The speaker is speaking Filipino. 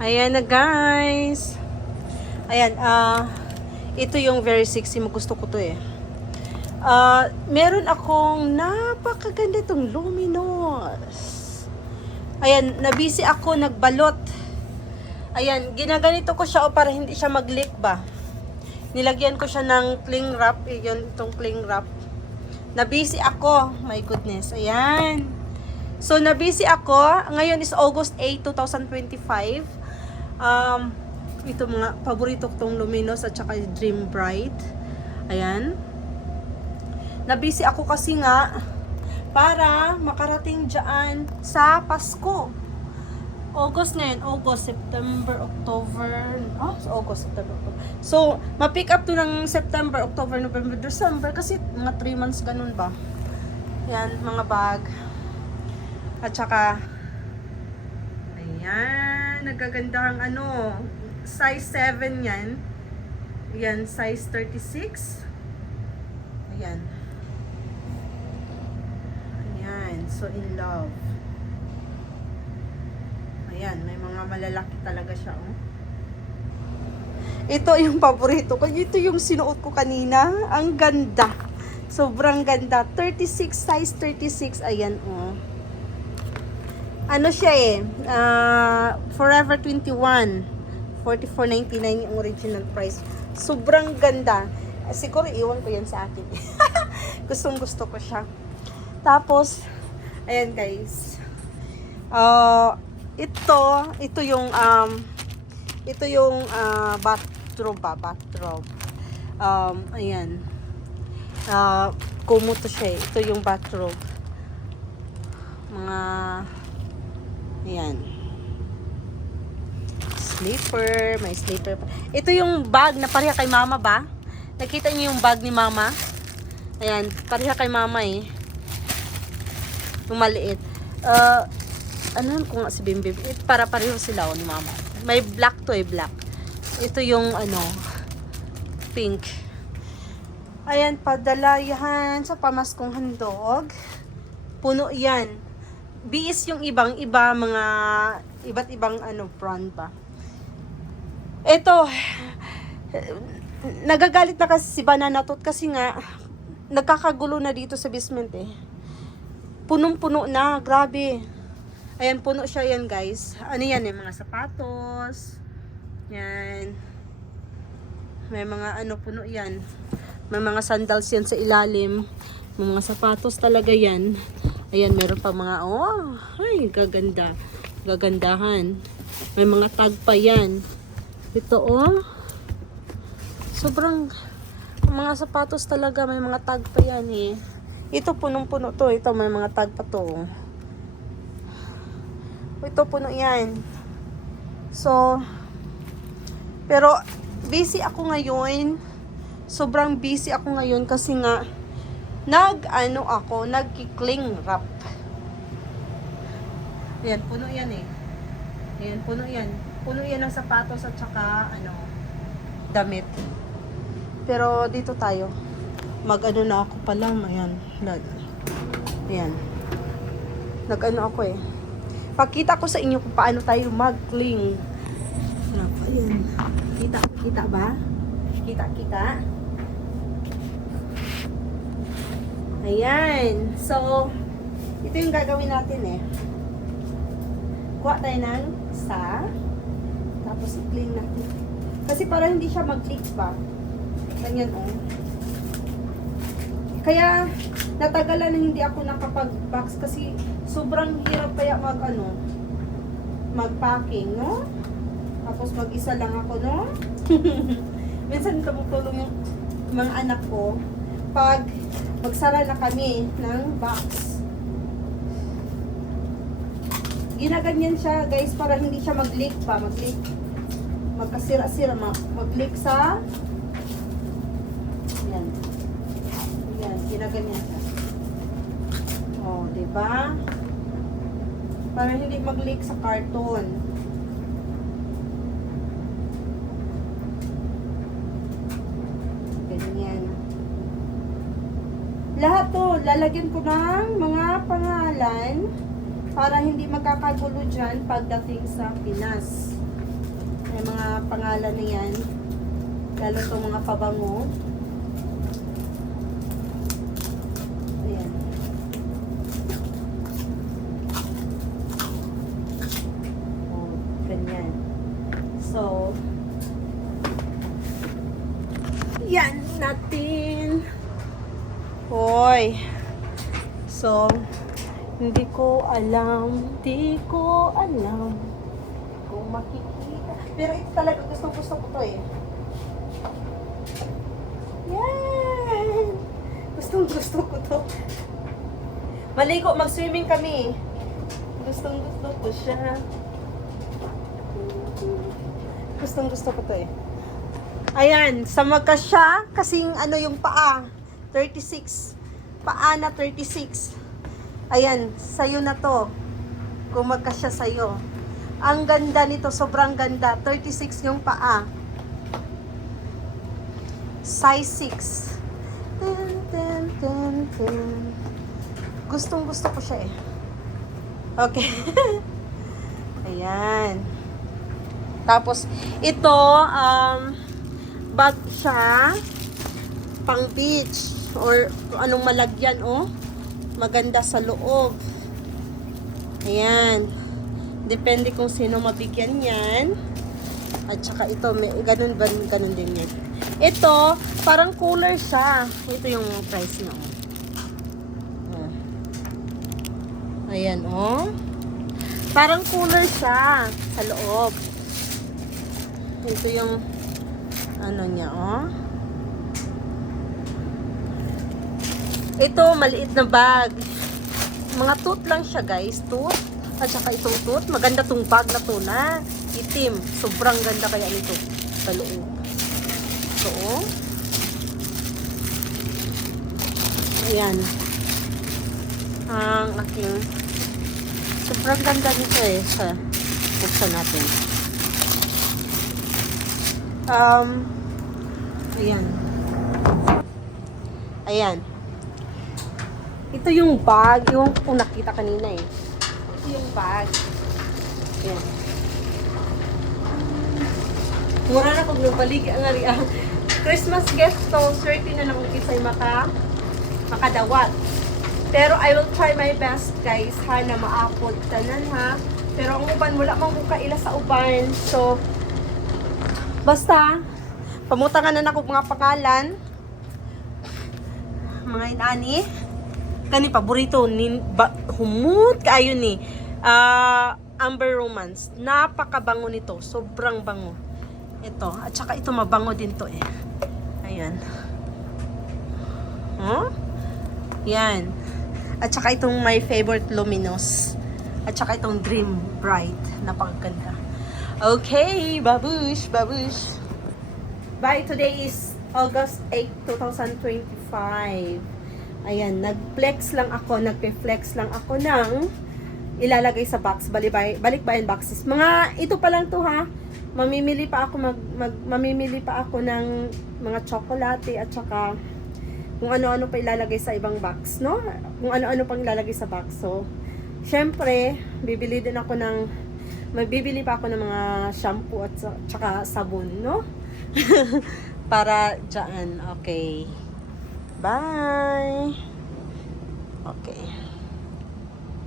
Ayan na guys. Ayan, ah ito yung very sexy mo. Gusto ko to eh. Ah, meron akong napakaganda itong luminous. Ayan, nabisi ako, nagbalot. Ayan, ginaganito ko siya o para hindi siya mag-leak ba. Nilagyan ko siya ng cling wrap. Eh, Yun, itong cling wrap. Nabisi ako. My goodness. Ayan. So, nabisi ako. Ngayon is August 8, 2025. Um, ito mga paborito tong Luminous at saka Dream Bright. Ayan. Nabisi ako kasi nga para makarating dyan sa Pasko. August ngayon, August, September, October, oh, so August, September, October. So, ma-pick up to ng September, October, November, December kasi mga 3 months ganun ba. Yan, mga bag. At saka, ayan, nagagandahang ano, size 7 yan. Ayan, size 36. Ayan. Ayan, so in love. Ayan, may mga malalaki talaga siya, oh. Ito yung paborito ko. Ito yung sinuot ko kanina. Ang ganda. Sobrang ganda. 36, size 36. Ayan, oh. Ano siya eh. ah, Forever 21. 44.99 yung original price. Sobrang ganda. Siguro iwan ko yan sa akin. Gustong gusto ko siya. Tapos, ayan guys. Ah, ito, ito yung um, ito yung ah, bathrobe ba? Bathrobe. Um, ayan. Ah, kumo to siya eh. Ito yung bathrobe. Mga ayan. Sleeper, may sleeper pa. Ito yung bag na pareha kay mama ba? Nakita niyo yung bag ni mama? Ayan, pareha kay mama eh. Yung maliit. Uh, ano ko nga si Bimbim? Eh, para pareho sila oh, ni mama. May black to eh, black. Ito yung ano, pink. Ayan, padala yan sa pamaskong handog. Puno yan. Biis yung ibang iba, mga iba't ibang ano, brand ba. Ito, nagagalit na kasi si Banana Tot kasi nga, nagkakagulo na dito sa basement eh. Punong-puno na, grabe. Ayan, puno siya yan guys. Ano yan eh, mga sapatos. Yan. May mga ano, puno yan. May mga sandals yan sa ilalim. May mga sapatos talaga yan. Ayan, meron pa mga, oh, ay, gaganda. Gagandahan. May mga tag pa yan. Ito, oh. Sobrang, mga sapatos talaga, may mga tag pa yan eh. Ito, punong-puno to. Ito, may mga tag pa to. Ito, puno yan. So, pero, busy ako ngayon. Sobrang busy ako ngayon kasi nga, nag, ano ako, nagkikling wrap. Ayan, puno yan eh. Ayan, puno yan. Puno yan ng sapatos at saka, ano, damit. Pero, dito tayo. Mag-ano na ako pala, ayan. Lag. Ayan. Nag-ano ako eh. Pakita ko sa inyo kung paano tayo mag-cling. Ayan. Kita, kita ba? Kita, kita. Ayan. So, ito yung gagawin natin eh. Kuha tayo ng isa. Tapos i-clean natin. Kasi para hindi siya mag-leak ba. Ganyan oh. Kaya natagalan na hindi ako nakapag-box kasi sobrang hirap kaya mag ano mag-packing, no? Tapos mag-isa lang ako, no? Minsan tumutulong yung mga anak ko pag magsara na kami ng box. Ginaganyan siya, guys, para hindi siya mag-leak pa, mag-leak. Magkasira-sira, ma- mag-leak sa yan. Yan, ginaganyan siya. Oh, 'di ba? Para hindi mag-leak sa karton. Ganyan. Lahat to, lalagyan ko ng mga pangalan para hindi magkakagulo dyan pagdating sa Pinas. May mga pangalan na yan. Lalo itong mga pabango. Ayan. Oh, ganyan. So, yan natin. Hoy. So, hindi ko alam, hindi ko alam kung makikita. Pero ito talaga gusto gusto ko to eh. Yan! Gustong gusto ko to. Maligo, mag-swimming kami. Gustong gusto ko siya. Gustong gusto ko to eh. Ayan, sa magkasya, kasing ano yung paa, 36. Paa na 36. Ayan, sa'yo na to. Kung magkasya sa'yo. Ang ganda nito, sobrang ganda. 36 yung paa. Size 6. Ten, ten, ten, ten. Gustong gusto ko siya eh. Okay. Ayan. Tapos, ito, um, bag siya, pang beach, or anong malagyan, oh. Maganda sa loob. Ayan. Depende kung sino mabigyan yan. At saka ito, may, ganun ba, ganun din yan. Ito, parang cooler siya. Ito yung price na, oh. Ah. Ayan, oh. Parang cooler siya sa loob. Ito yung ano niya, oh. Ito, maliit na bag. Mga tooth lang siya, guys. Tooth. At saka itong tooth. Maganda tong bag na to na. Itim. Sobrang ganda kaya nito. Sa loob. So, oh. Ayan. Ang aking sobrang ganda nito eh. Sa buksan natin. Um, ayan. Ayan. Ito yung bag, yung kung nakita kanina eh. Ito yung bag. Ayan. Mura na kung nabalig ang ari Christmas gift to, certain na lang kisay maka makadawat. Pero I will try my best guys ha na maapod tanan ha. Pero ang uban wala man ko kaila sa uban. So basta pamutangan na nako mga pangalan mga inani kani paborito ni ba, humut kaayo ni ah Amber Romance. Napakabango nito sobrang bango. Ito at saka ito mabango din to eh. Ayan. Huh? yan. At saka itong my favorite luminous. At saka itong dream bright. Napakaganda. Okay babush babush. Bye, today is August 8, 2025. Ayan, nag-flex lang ako, nagpe-flex lang ako ng ilalagay sa box, balibay, balikbayan boxes. Mga, ito pa lang to ha, mamimili pa ako, mag, mag, mamimili pa ako ng mga chocolate at saka kung ano-ano pa ilalagay sa ibang box, no? Kung ano-ano pang ilalagay sa box. So, syempre, bibili din ako ng, magbibili pa ako ng mga shampoo at sa- tsaka sabon, no? Para dyan. Okay. Bye. Okay.